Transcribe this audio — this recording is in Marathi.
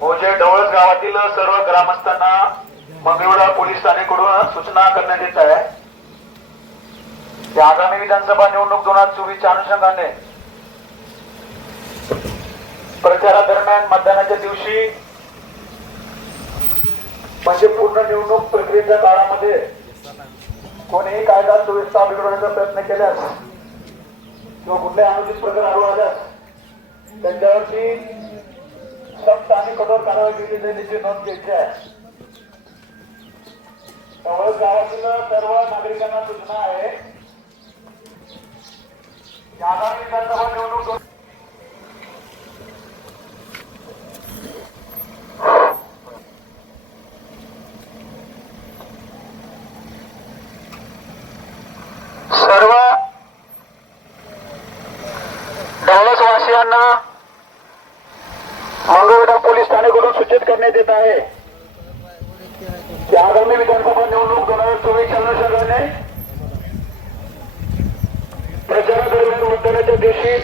भोजे ढवळस गावातील सर्व ग्रामस्थांना मंगळवेढा पोलीस ठाणेकडून सूचना करण्यात येत आहे. की आगामी विधानसभा निवडणूक दोन हजार चोवीसच्या अनुषंगाने प्रचारादरम्यान मतदानाच्या दिवशी म्हणजे पूर्ण निवडणूक प्रक्रियेच्या काळामध्ये कोणीही कायदा सुव्यवस्था बिघडवण्याचा प्रयत्न केल्यास किंवा कुठल्याही अनुचित प्रकार आढळून आल्यास त्यांच्यावरती सक्त आणि कठोर कारवाई केली जाईल नोंद घ्यायची आहे. त्यामुळे गावातील सर्व नागरिकांना सूचना आहे आगामी विधानसभा निवडणूक सर्व डवळसवासियांना मंगळवेढा पोलीस ठाणेकडून सूचित करण्यात येत आहे की आगामी विधानसभा निवडणूक दोन हजार चोवीसच्या अनुषंगाने प्रचारादरम्यान मतदानाच्या दिवशी